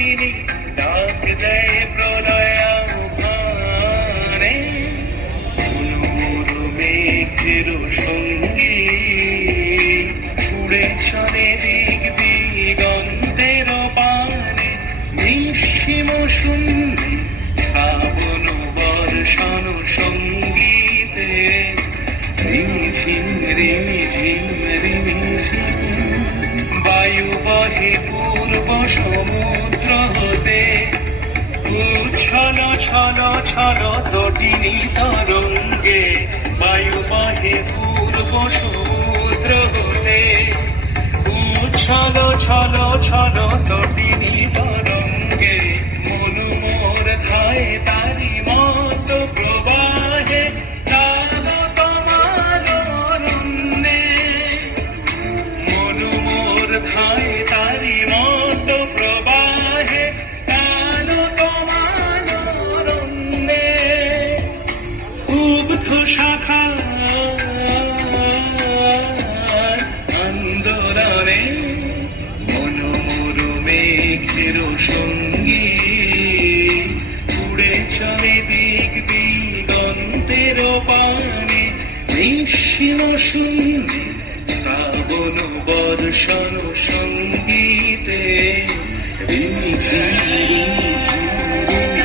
বিনোদিনী ডাক দেয় প্রলয়াভানে মরু মেঘের সঙ্গী উড়ে চলে দিক দিগন্তের পানে নিঃসীম শূন্য শ্রাবণ বর্ষণ সঙ্গীতে রিমঝিম রিমঝিম রিমঝিম বায়ু বহে পূর্ব সমুদ্র হতে উচ্ছল ছল ছল তটিনী তরঙ্গে বায়ু বহে পূর্ব সমুদ্র হতে উচ্ছল ছল ছল তটিনী তরঙ্গে মনু মোর ধায় তারি মত প্রবাহে তাল তমাল অরণ্যে মনু মোর ধায় তারি মত প্রবাহে তাল তমাল অরণ্যে উগ্ধ শাখা আন্দোলনে মনোমরু মেঘের সঙ্গী উড়ে চলে দিক দিগন্তের পানে নিঃসীম শূন্য শ্রাবণ বর্ষণ